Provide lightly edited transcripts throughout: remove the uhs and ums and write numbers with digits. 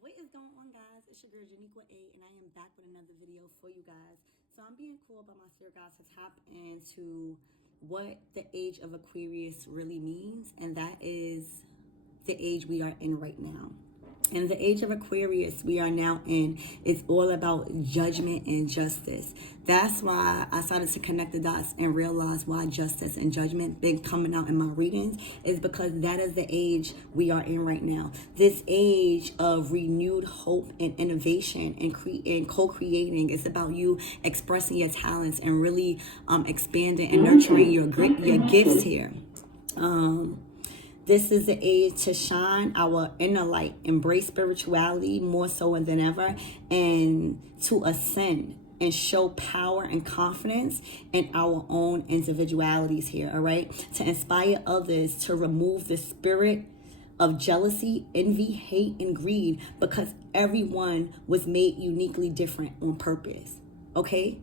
What is going on, guys? It's your girl Janiqua A, and I am back with another video for you guys. So I'm being called by my spirit guides to tap into what the age of Aquarius really means, and that is the age we are in right now. And the age of Aquarius we are now in is all about judgment and justice. That's why I started to connect the dots and realize why justice and judgment been coming out in my readings, is because that is the age we are in right now. This age of renewed hope and innovation and co-creating. It's about you expressing your talents and really expanding and nurturing your gifts here. This is the age to shine our inner light, embrace spirituality more so than ever, and to ascend and show power and confidence in our own individualities here, all right? To inspire others to remove the spirit of jealousy, envy, hate, and greed, because everyone was made uniquely different on purpose, okay?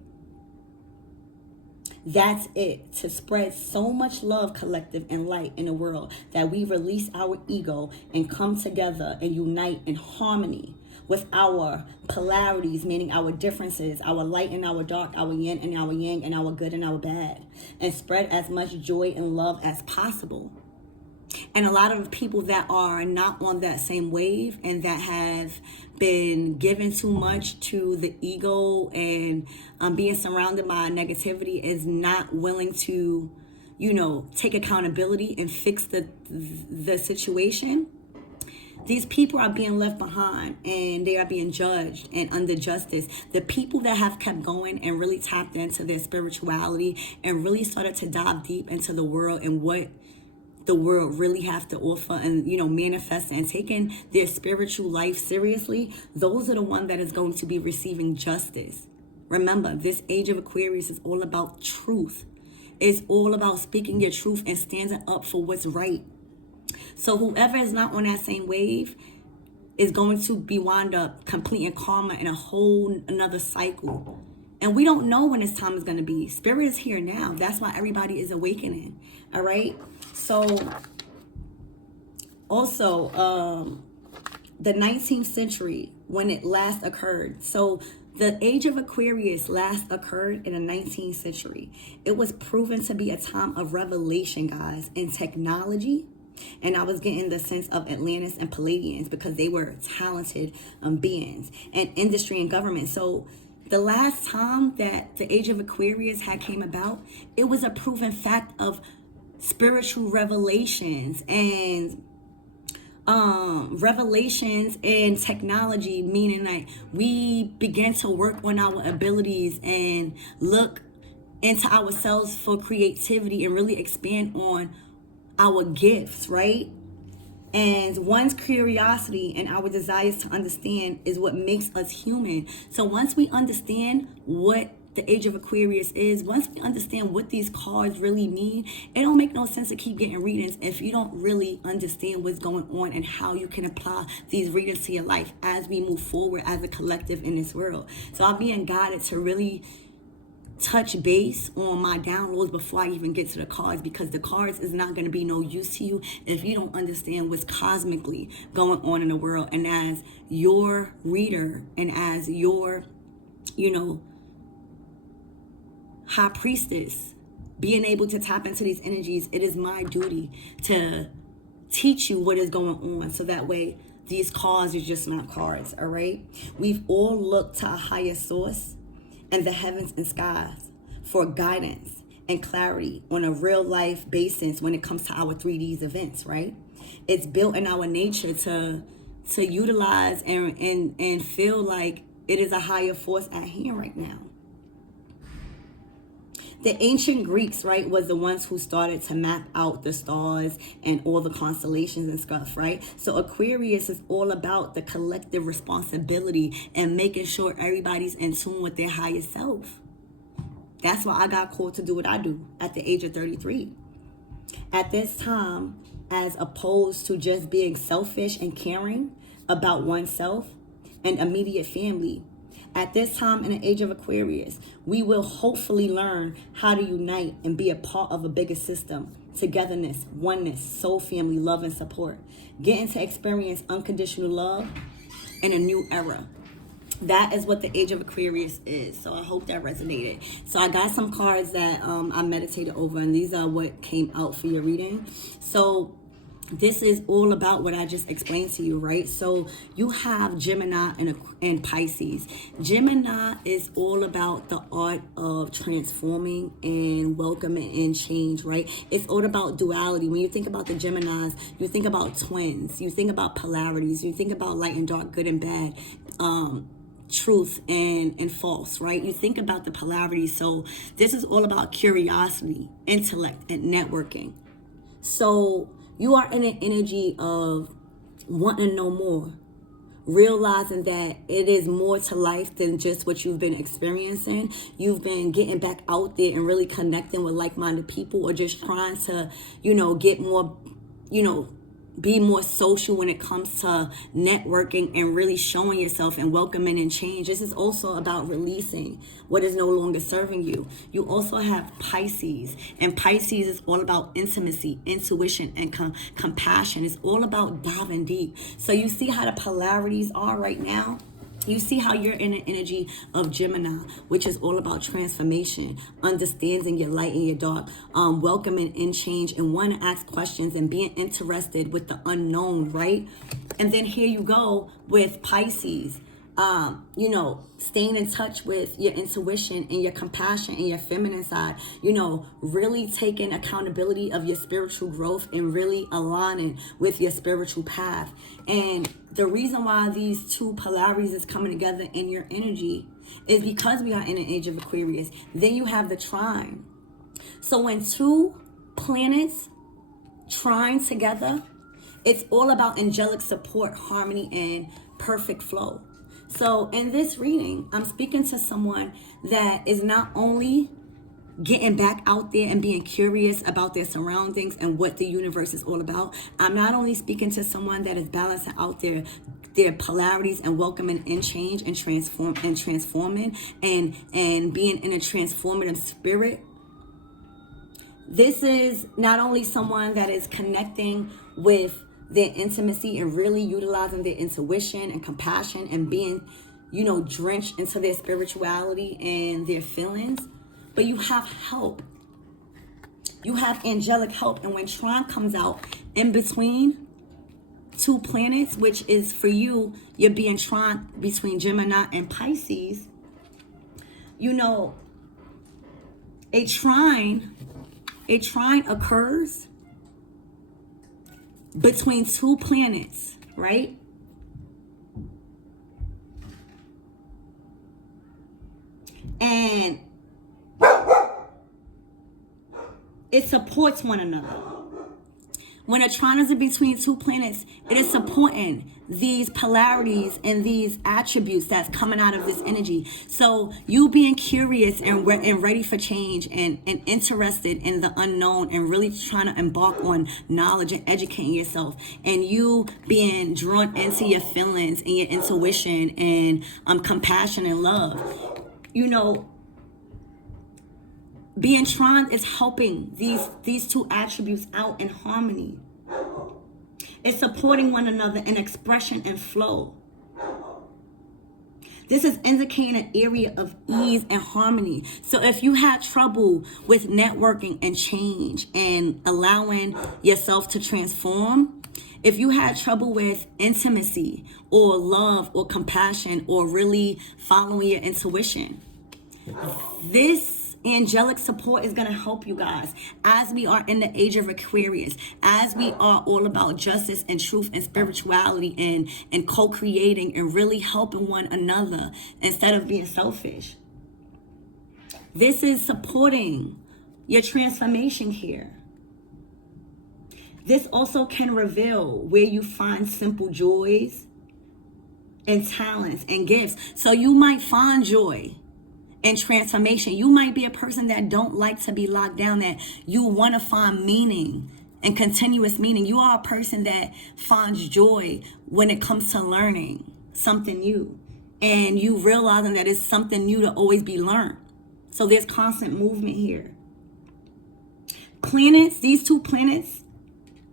That's it. To spread so much love, collective, and light in the world that we release our ego and come together and unite in harmony with our polarities, meaning our differences, our light and our dark, our yin and our yang, and our good and our bad, and spread as much joy and love as possible. And a lot of people that are not on that same wave and that have been given too much to the ego and being surrounded by negativity is not willing to, take accountability and fix the situation. These people are being left behind and they are being judged and under justice. The people that have kept going and really tapped into their spirituality and really started to dive deep into the world and what the world really have to offer, and manifest and taking their spiritual life seriously, those are the ones that is going to be receiving justice. Remember, this age of Aquarius is all about truth. It's all about speaking your truth and standing up for what's right. So whoever is not on that same wave is going to be wound up completing karma in a whole another cycle. And we don't know when this time is going to be. Spirit is here now. That's why everybody is awakening. All right. So also the 19th century, when it last occurred. So the age of Aquarius last occurred in the 19th century. It was proven to be a time of revelation, guys, in technology. And I was getting the sense of Atlantis and Palladians because they were talented beings, and industry and government. So the last time that the age of Aquarius had came about, it was a proven fact of spiritual revelations and technology, meaning like we began to work on our abilities and look into ourselves for creativity and really expand on our gifts, right? And one's curiosity and our desires to understand is what makes us human. So once we understand what the age of Aquarius is, once we understand what these cards really mean, it don't make no sense to keep getting readings if you don't really understand what's going on and how you can apply these readings to your life as we move forward as a collective in this world. So I'm being guided to really touch base on my downloads before I even get to the cards, because the cards is not going to be no use to you if you don't understand what's cosmically going on in the world. And as your reader and as your high priestess, being able to tap into these energies, it is my duty to teach you what is going on, so that way these cards are just not cards. All right, we've all looked to a higher source and the heavens and skies for guidance and clarity on a real life basis when it comes to our 3D events, right? It's built in our nature to utilize and feel like it is a higher force at hand right now. The ancient Greeks, right, was the ones who started to map out the stars and all the constellations and stuff, right? So Aquarius is all about the collective responsibility and making sure everybody's in tune with their higher self. That's why I got called to do what I do at the age of 33. At this time, as opposed to just being selfish and caring about oneself and immediate family, at this time in the age of Aquarius, we will hopefully learn how to unite and be a part of a bigger system. Togetherness, oneness, soul family, love, and support. Getting to experience unconditional love in a new era. That is what the Age of Aquarius is. So I hope that resonated. So I got some cards that I meditated over, and these are what came out for your reading. So this is all about what I just explained to you, right? So you have Gemini and Pisces. Gemini is all about the art of transforming and welcoming in change, right? It's all about duality. When you think about the Geminis, you think about twins. You think about polarities. You think about light and dark, good and bad, truth and false, right? You think about the polarity. So this is all about curiosity, intellect, and networking. So you are in an energy of wanting to know more, realizing that it is more to life than just what you've been experiencing. You've been getting back out there and really connecting with like-minded people, or just trying to, get more, be more social when it comes to networking and really showing yourself and welcoming and change. This is also about releasing what is no longer serving you. You also have Pisces, and Pisces is all about intimacy, intuition, and compassion. It's all about diving deep. So you see how the polarities are right now? You see how you're in an energy of Gemini, which is all about transformation, understanding your light and your dark, welcoming in change, and want to ask questions and being interested with the unknown, right? And then here you go with Pisces, staying in touch with your intuition and your compassion and your feminine side, really taking accountability of your spiritual growth and really aligning with your spiritual path. And the reason why these two polarities is coming together in your energy is because we are in an age of Aquarius. Then you have the trine. So when two planets trine together, it's all about angelic support, harmony, and perfect flow. So in this reading, I'm speaking to someone that is not only getting back out there and being curious about their surroundings and what the universe is all about. I'm not only speaking to someone that is balancing out their polarities and welcoming in change and transforming and being in a transformative spirit. This is not only someone that is connecting with their intimacy and really utilizing their intuition and compassion and being, drenched into their spirituality and their feelings, but you have help. You have angelic help. And when trine comes out in between two planets, which is for you, you're being trine between Gemini and Pisces, a trine occurs between two planets, right? And it supports one another. When a trine is between two planets, it is supporting these polarities and these attributes that's coming out of this energy. So you being curious and ready for change and interested in the unknown and really trying to embark on knowledge and educating yourself, and you being drawn into your feelings and your intuition and compassion and love. Being trine is helping these two attributes out in harmony. It's supporting one another in expression and flow. This is indicating an area of ease and harmony. So if you had trouble with networking and change and allowing yourself to transform, if you had trouble with intimacy or love or compassion or really following your intuition, this angelic support is going to help you guys as we are in the age of Aquarius, as we are all about justice and truth and spirituality and co-creating and really helping one another instead of being selfish. This is supporting your transformation here. This also can reveal where you find simple joys and talents and gifts. So you might find joy and transformation. You might be a person that don't like to be locked down, that you want to find meaning and continuous meaning. You are a person that finds joy when it comes to learning something new, and you realizing that it's something new to always be learned. So there's constant movement here. Planets, these two planets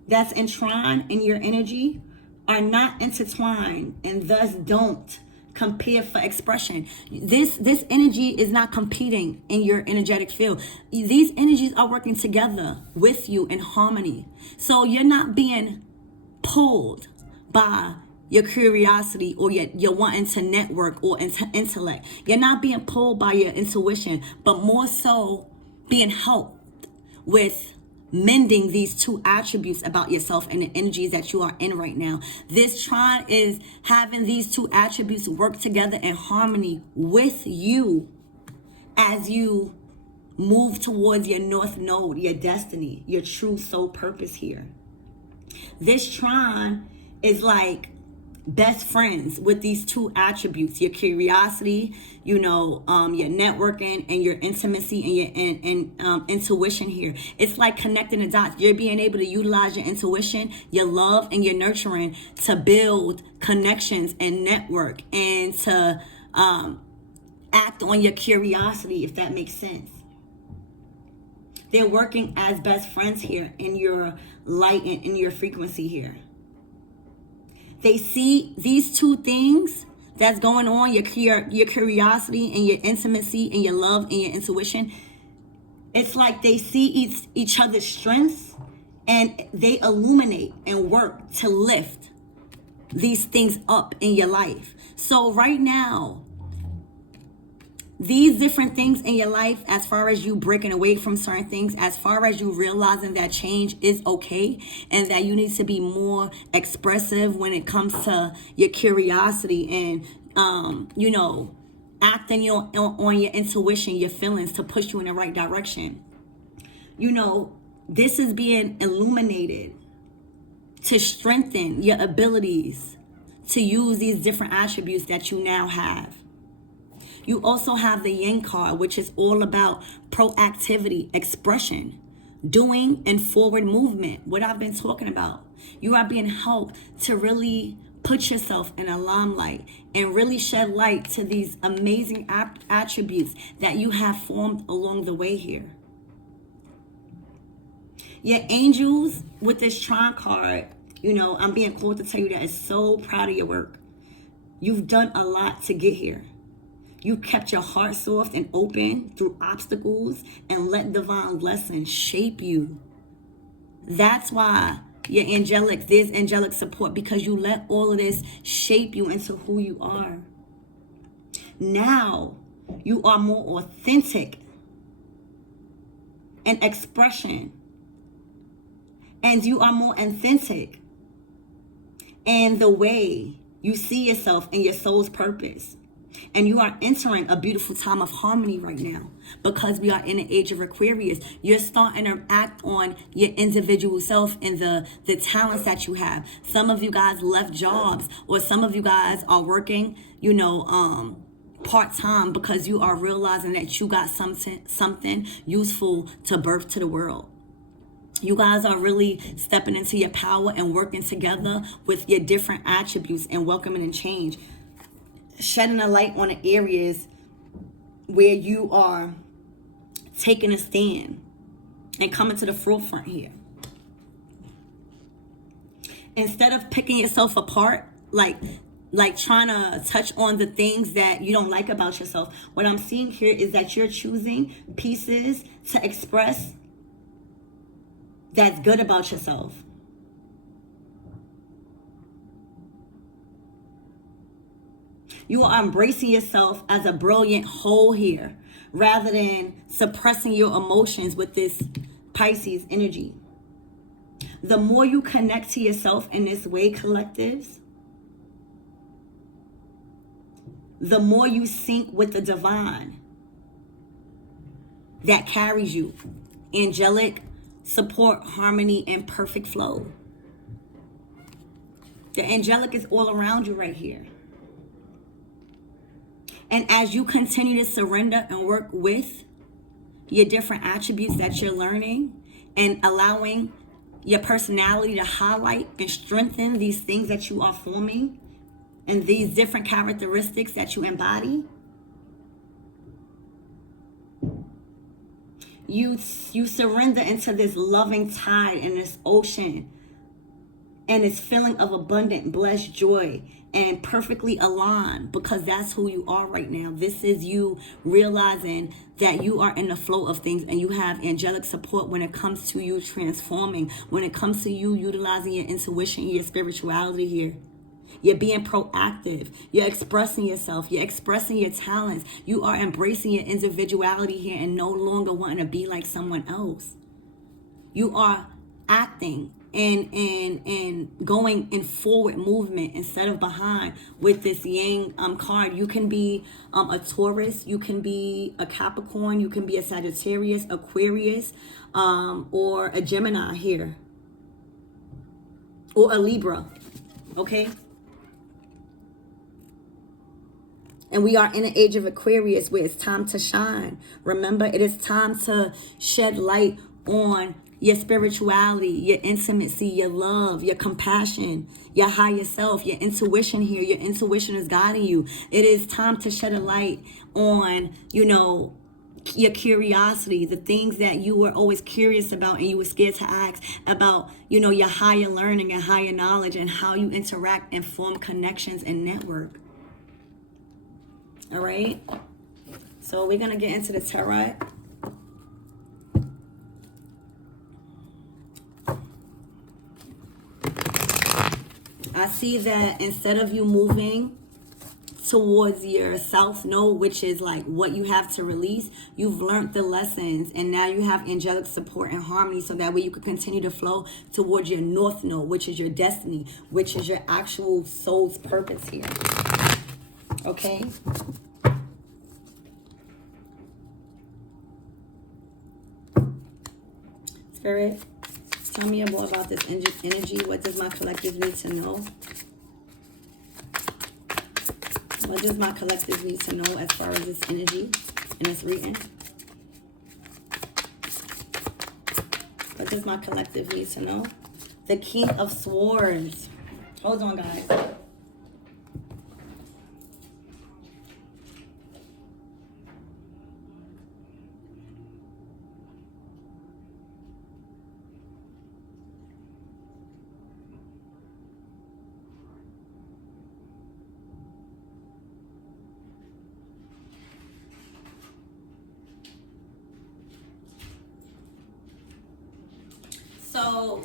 that's in trine in your energy are not intertwined and thus don't compare for expression. This energy is not competing in your energetic field. These energies are working together with you in harmony. So you're not being pulled by your curiosity or your wanting to network or intellect. You're not being pulled by your intuition, but more so being helped with mending these two attributes about yourself and the energies that you are in right now. This trine is having these two attributes work together in harmony with you as you move towards your north node, your destiny, your true soul purpose here. This trine is like best friends with these two attributes, your curiosity, your networking and your intimacy and your intuition here. It's like connecting the dots. You're being able to utilize your intuition, your love, and your nurturing to build connections and network and to act on your curiosity, if that makes sense. They're working as best friends here in your light and in your frequency here. They see these two things that's going on, your curiosity and your intimacy and your love and your intuition. It's like they see each other's strengths and they illuminate and work to lift these things up in your life. So right now, these different things in your life, as far as you breaking away from certain things, as far as you realizing that change is okay and that you need to be more expressive when it comes to your curiosity and, acting on your intuition, your feelings to push you in the right direction. This is being illuminated to strengthen your abilities to use these different attributes that you now have. You also have the Yin card, which is all about proactivity, expression, doing, and forward movement. What I've been talking about. You are being helped to really put yourself in a limelight and really shed light to these amazing attributes that you have formed along the way here. Your angels with this trine card, I'm being called to tell you that I'm so proud of your work. You've done a lot to get here. You kept your heart soft and open through obstacles and let divine blessings shape you. That's why there's angelic support, because you let all of this shape you into who you are. Now, you are more authentic in expression. And you are more authentic in the way you see yourself and your soul's purpose. And you are entering a beautiful time of harmony right now because we are in the age of Aquarius. You're starting to act on your individual self and the talents that you have. Some of you guys left jobs, or some of you guys are working, part-time because you are realizing that you got something useful to birth to the world. You guys are really stepping into your power and working together with your different attributes and welcoming and change. Shedding a light on the areas where you are taking a stand and coming to the forefront here. Instead of picking yourself apart, like trying to touch on the things that you don't like about yourself, what I'm seeing here is that you're choosing pieces to express that's good about yourself. You are embracing yourself as a brilliant whole here, rather than suppressing your emotions with this Pisces energy. The more you connect to yourself in this way, collectives, the more you sync with the divine that carries you. Angelic support, harmony, and perfect flow. The angelic is all around you right here. And as you continue to surrender and work with your different attributes that you're learning and allowing your personality to highlight and strengthen these things that you are forming and these different characteristics that you embody, you surrender into this loving tide and this ocean and this feeling of abundant, blessed joy and perfectly aligned, because that's who you are right now. This is you realizing that you are in the flow of things and you have angelic support when it comes to you transforming, when it comes to you utilizing your intuition, your spirituality here. You're being proactive. You're expressing yourself. You're expressing your talents. You are embracing your individuality here and no longer wanting to be like someone else. You are acting and going in forward movement instead of behind with this Yang card. You can be a Taurus. You can be a Capricorn. You can be a Sagittarius, Aquarius, or a Gemini here. Or a Libra. Okay? And we are in the age of Aquarius where it's time to shine. Remember, it is time to shed light on your spirituality, your intimacy, your love, your compassion, your higher self, your intuition here. Your intuition is guiding you. It is time to shed a light on, you know, your curiosity, the things that you were always curious about and you were scared to ask about, you know, your higher learning and higher knowledge and how you interact and form connections and network. All right, so we're gonna get into the tarot. I see that instead of you moving towards your south node, which is like what you have to release, you've learned the lessons and now you have angelic support and harmony, so that way you can continue to flow towards your north node, which is your destiny, which is your actual soul's purpose here. Okay. Spirit, tell me more about this energy. What does my collective need to know? What does my collective need to know as far as this energy in this reading? What does my collective need to know? The King of Swords. Hold on, guys. So,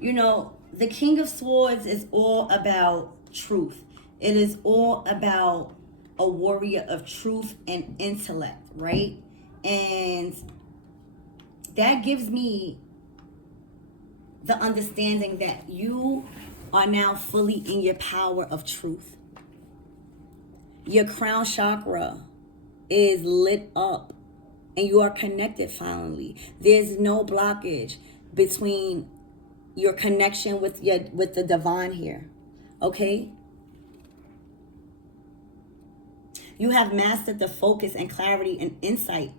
you know, the King of Swords is all about truth. It is all about a warrior of truth and intellect, right? And that gives me the understanding that you are now fully in your power of truth. Your crown chakra is lit up and you are connected finally. There's no blockage between your connection with the divine here. Okay? You have mastered the focus and clarity and insight.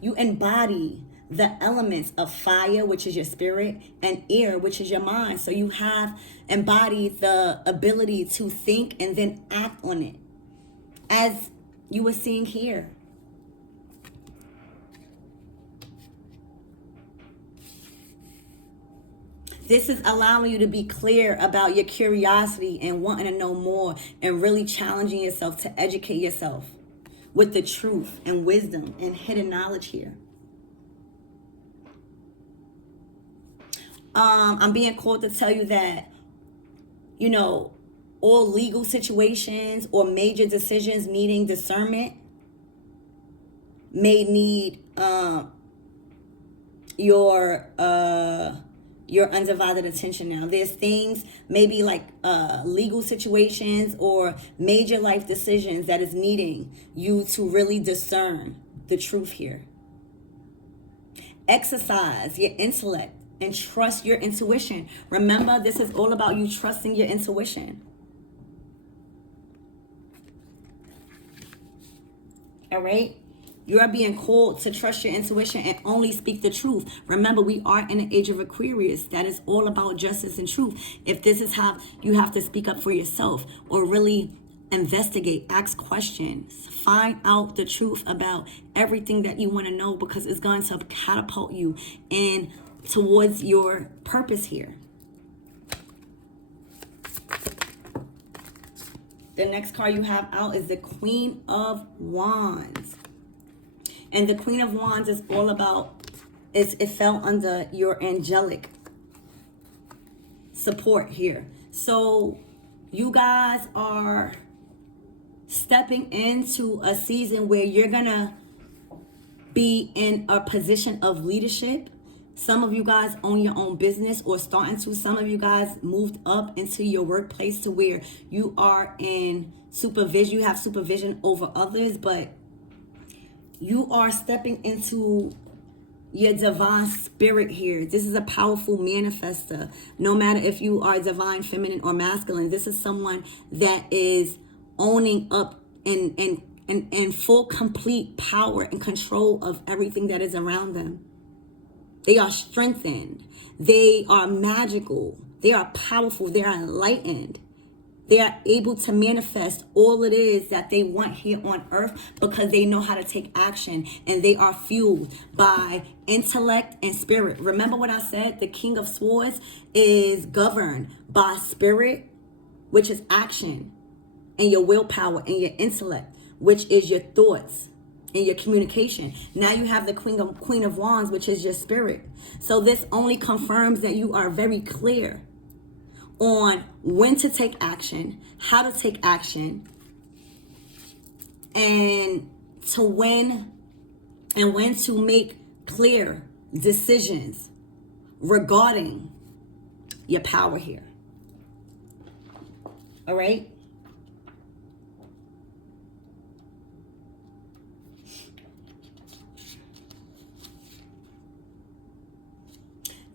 You embody the elements of fire, which is your spirit, and air, which is your mind. So you have embodied the ability to think and then act on it, as you were seeing here. This is allowing you to be clear about your curiosity and wanting to know more and really challenging yourself to educate yourself with the truth and wisdom and hidden knowledge here. I'm being called to tell you that, you know, all legal situations or major decisions needing discernment may need your undivided attention now. There's things, maybe like legal situations or major life decisions that is needing you to really discern the truth here. Exercise your intellect and trust your intuition. Remember, this is all about you trusting your intuition. All right? You are being called to trust your intuition and only speak the truth. Remember, we are in the age of Aquarius. That is all about justice and truth. If this is how you have to speak up for yourself or really investigate, ask questions, find out the truth about everything that you want to know, because it's going to catapult you in towards your purpose here. The next card you have out is the Queen of Wands. And the Queen of Wands is all about, it fell under your angelic support here. So you guys are stepping into a season where you're gonna be in a position of leadership. Some of you guys own your own business or starting to. Some of you guys moved up into your workplace to where you are in supervision. You have supervision over others, but you are stepping into your divine spirit here. This is a powerful manifester. No matter if you are divine, feminine, or masculine, this is someone that is owning up in full, complete power and control of everything that is around them. They are strengthened. They are magical. They are powerful. They are enlightened. They are able to manifest all it is that they want here on earth because they know how to take action, and they are fueled by intellect and spirit. Remember what I said? The King of Swords is governed by spirit, which is action, and your willpower and your intellect, which is your thoughts and your communication. Now you have the Queen of Wands, which is your spirit. So this only confirms that you are very clear on when to take action, how to take action, and when to make clear decisions regarding your power here. All right?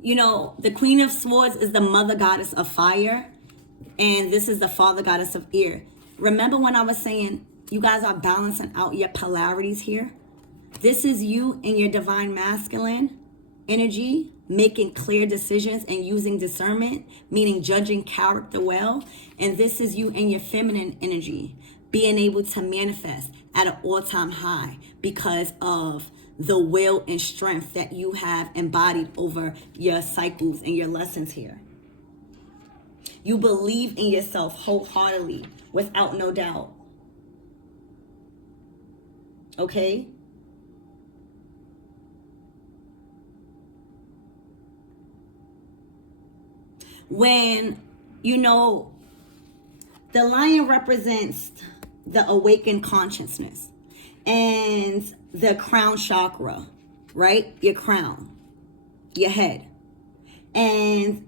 You know, the Queen of Swords is the mother goddess of fire, and this is the father goddess of air. Remember when I was saying you guys are balancing out your polarities here? This is you in your divine masculine energy, making clear decisions and using discernment, meaning judging character well. And this is you in your feminine energy, being able to manifest at an all-time high because of the will and strength that you have embodied over your cycles and your lessons here. You believe in yourself wholeheartedly, without no doubt. Okay? When, you know, the lion represents the awakened consciousness and the crown chakra, right? Your crown, your head. And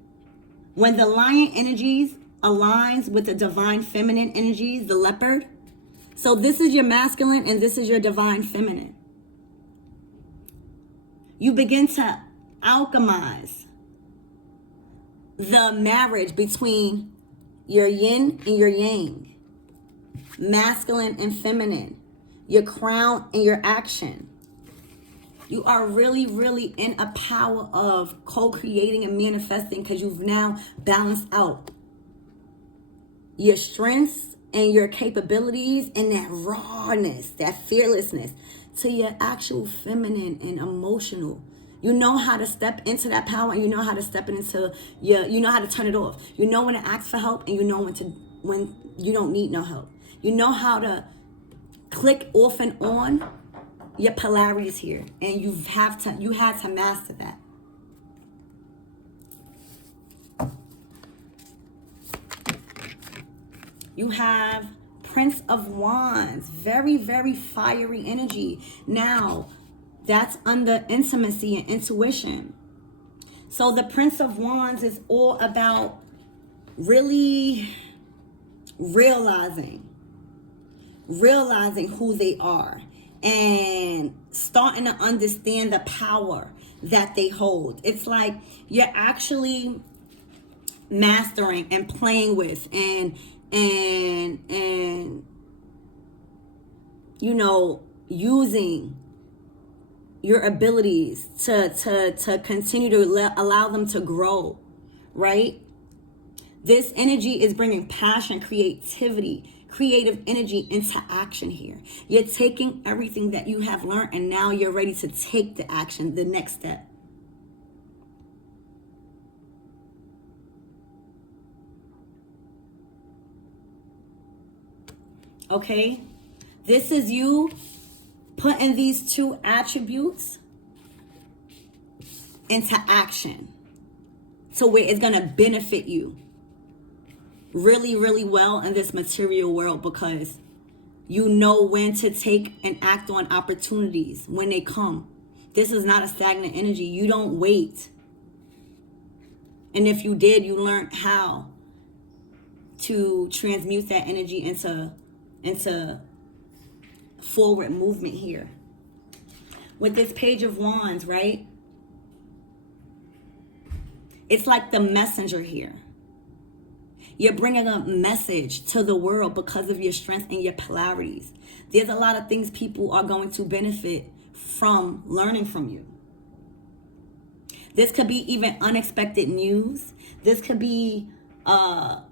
when the lion energies aligns with the divine feminine energies, the leopard. So this is your masculine and this is your divine feminine. You begin to alchemize the marriage between your yin and your yang, masculine and feminine, your crown and your action. You are really, really in a power of co-creating and manifesting because you've now balanced out your strengths and your capabilities and that rawness, that fearlessness to your actual feminine and emotional. You know how to step into that power, and you know how to step into you know how to turn it off. You know when to ask for help, and you know when you don't need no help. You know how to click off and on your polarities here, and you had to master that. You have Prince of Wands, very, very fiery energy. Now, that's under intimacy and intuition. So the Prince of Wands is all about really realizing who they are and starting to understand the power that they hold. It's like you're actually mastering and playing with and you know, using your abilities to continue to allow them to grow, right? This energy is bringing passion, creativity, creative energy into action here. You're taking everything that you have learned and now you're ready to take the action, the next step. Okay? This is you putting these two attributes into action. So where it's going to benefit you really, really well in this material world, because you know when to take and act on opportunities when they come. This is not a stagnant energy. You don't wait. And if you did, you learned how to transmute that energy into forward movement here. With this Page of Wands, right? It's like the messenger here. You're bringing a message to the world because of your strength and your polarities. There's a lot of things people are going to benefit from learning from you. This could be even unexpected news. This could be a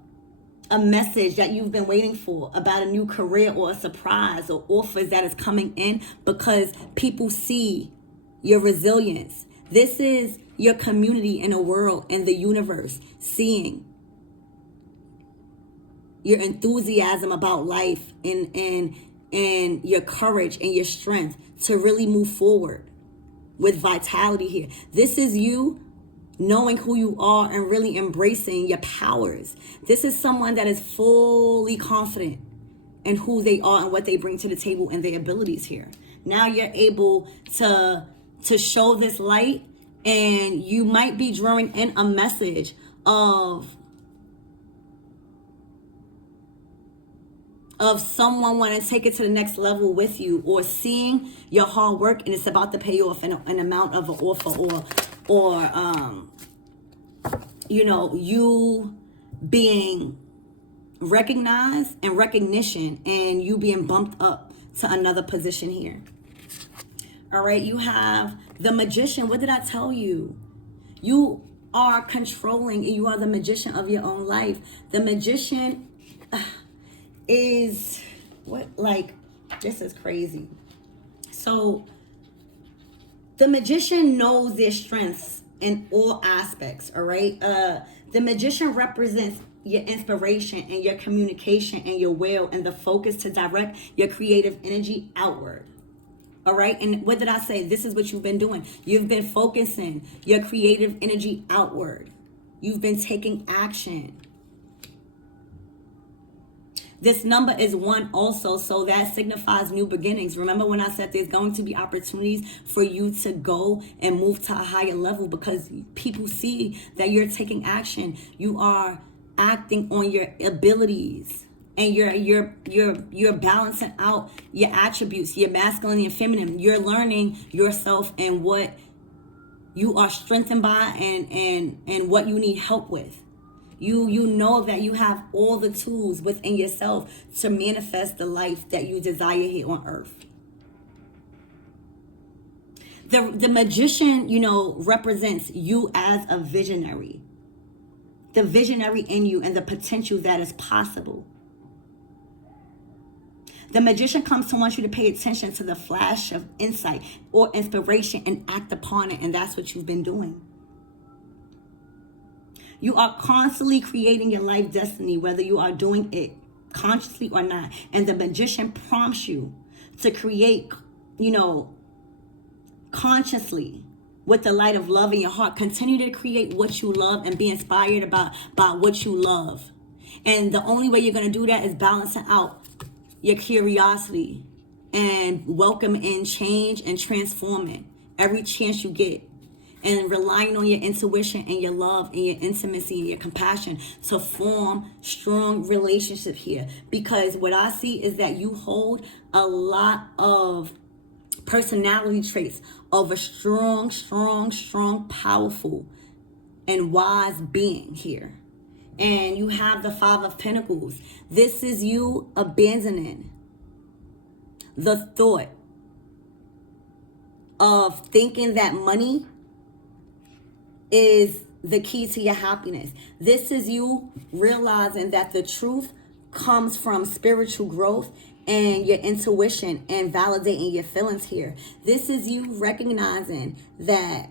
message that you've been waiting for about a new career or a surprise or offers that is coming in because people see your resilience. This is your community in the world and the universe seeing your enthusiasm about life and your courage and your strength to really move forward with vitality here. This is you knowing who you are and really embracing your powers. This is someone that is fully confident in who they are and what they bring to the table and their abilities here. Now you're able to show this light, and you might be drawing in a message of someone wanting to take it to the next level with you, or seeing your hard work and it's about to pay off an amount of an offer, or you being recognized and recognition, and you being bumped up to another position here. All right, you have the Magician. What did I tell you? You are controlling, and you are the magician of your own life. The Magician is this is crazy. So the Magician knows their strengths in all aspects. All right. The Magician represents your inspiration and your communication and your will and the focus to direct your creative energy outward. All right. And what did I say? This is what you've been doing. You've been focusing your creative energy outward. You've been taking action. This number is 1 also, so that signifies new beginnings. Remember when I said there's going to be opportunities for you to go and move to a higher level because people see that you're taking action. You are acting on your abilities, and you're balancing out your attributes, your masculine and feminine. You're learning yourself and what you are strengthened by and what you need help with. You know that you have all the tools within yourself to manifest the life that you desire here on earth. The Magician, represents you as a visionary. The visionary in you and the potential that is possible. The Magician comes to want you to pay attention to the flash of insight or inspiration and act upon it, and that's what you've been doing. You are constantly creating your life destiny, whether you are doing it consciously or not. And the Magician prompts you to create, consciously with the light of love in your heart. Continue to create what you love and be inspired about what you love. And the only way you're going to do that is balancing out your curiosity and welcoming change and transforming every chance you get. And relying on your intuition and your love and your intimacy and your compassion to form strong relationship here. Because what I see is that you hold a lot of personality traits of a strong, powerful, and wise being here. And you have the 5 of Pentacles. This is you abandoning the thought of thinking that money is the key to your happiness. This is you realizing that the truth comes from spiritual growth and your intuition and validating your feelings here. This is you recognizing that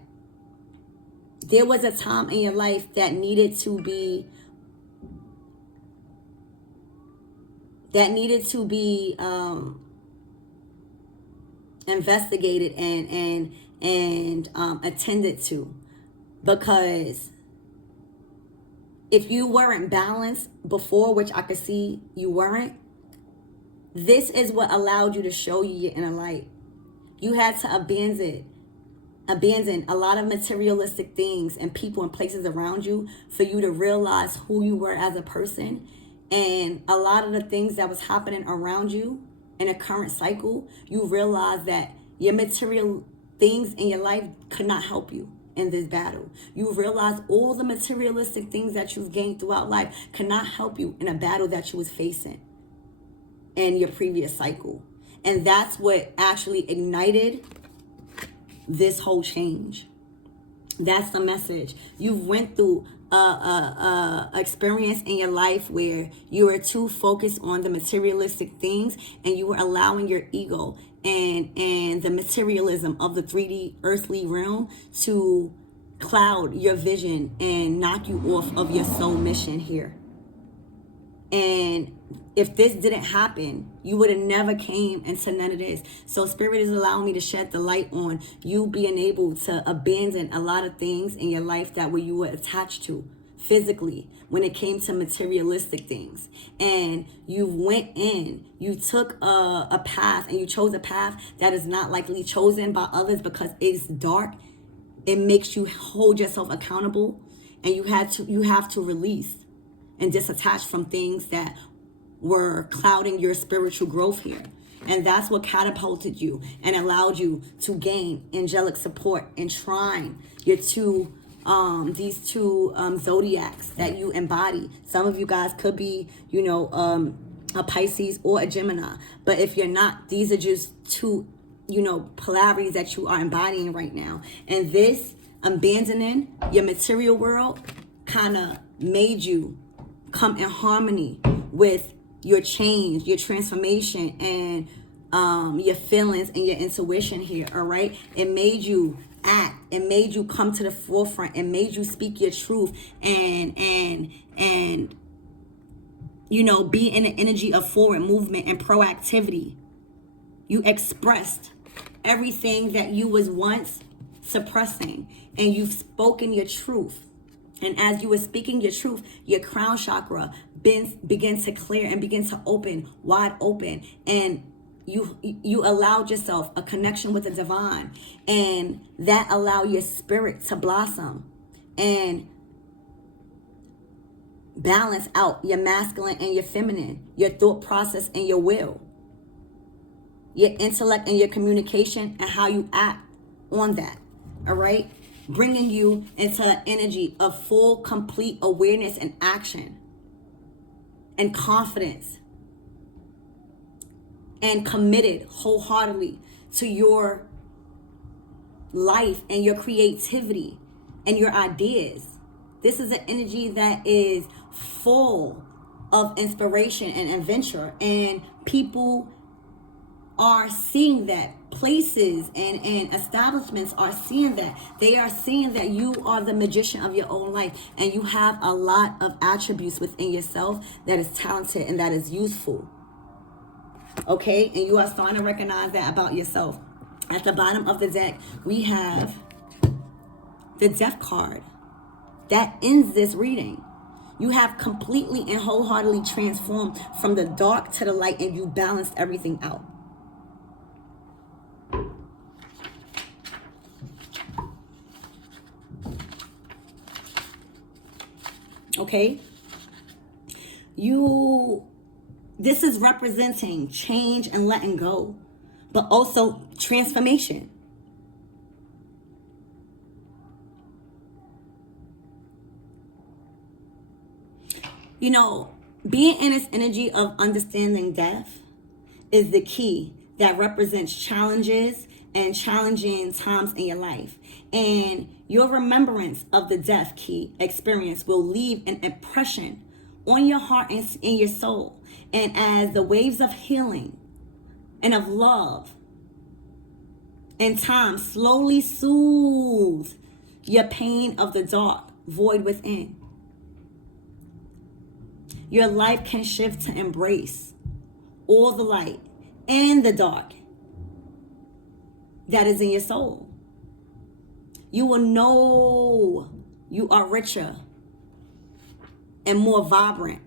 there was a time in your life that needed to be that needed to be investigated and attended to. Because if you weren't balanced before, which I could see you weren't, this is what allowed you to show you your inner light. You had to abandon a lot of materialistic things and people and places around you for you to realize who you were as a person. And a lot of the things that was happening around you in a current cycle, you realize that your material things in your life could not help you in this battle. You realize all the materialistic things that you've gained throughout life cannot help you in a battle that you was facing in your previous cycle. And that's what actually ignited this whole change. That's the message. You went through a experience in your life where you were too focused on the materialistic things, and you were allowing your ego and the materialism of the 3D earthly realm to cloud your vision and knock you off of your soul mission here. And if this didn't happen, you would have never came into none of this. So Spirit is allowing me to shed the light on you being able to abandon a lot of things in your life that were you were attached to physically when it came to materialistic things. And you went in, you took a path, and you chose a path that is not likely chosen by others because it's dark. It makes you hold yourself accountable, and you have to release and disattach from things that were clouding your spiritual growth here. And that's what catapulted you and allowed you to gain angelic support and trine your these two zodiacs that you embody. Some of you guys could be, a Pisces or a Gemini. But if you're not, these are just two, polarities that you are embodying right now. And this abandoning your material world kind of made you come in harmony with your change, your transformation, and your feelings and your intuition here, all right? It made you act. It made you come to the forefront. It made you speak your truth and be in the energy of forward movement and proactivity. You expressed everything that you was once suppressing, and you've spoken your truth. And as you were speaking your truth, your crown chakra began to clear and begin to open, wide open. And you allowed yourself a connection with the divine. And that allowed your spirit to blossom and balance out your masculine and your feminine, your thought process and your will, your intellect and your communication, and how you act on that. All right? Bringing you into an energy of full, complete awareness and action and confidence, and committed wholeheartedly to your life and your creativity and your ideas. This is an energy that is full of inspiration and adventure, and people are seeing that. Places and establishments are seeing that. They are seeing that you are the magician of your own life, and you have a lot of attributes within yourself that is talented and that is useful. Okay? And you are starting to recognize that about yourself. At the bottom of the deck, we have the Death card. That ends this reading. You have completely and wholeheartedly transformed from the dark to the light, and you balanced everything out. Okay? This is representing change and letting go, but also transformation. Being in this energy of understanding death is the key that represents challenges and challenging times in your life. And your remembrance of the death key experience will leave an impression on your heart and in your soul. And as the waves of healing and of love and time slowly soothe your pain of the dark void within, your life can shift to embrace all the light and the dark that is in your soul. You will know you are richer and more vibrant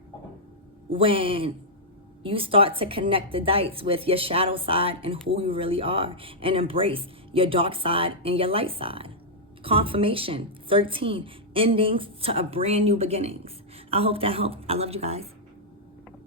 when you start to connect the dots with your shadow side and who you really are, and embrace your dark side and your light side. Confirmation 13, endings to a brand new beginnings. I hope that helped. I love you guys.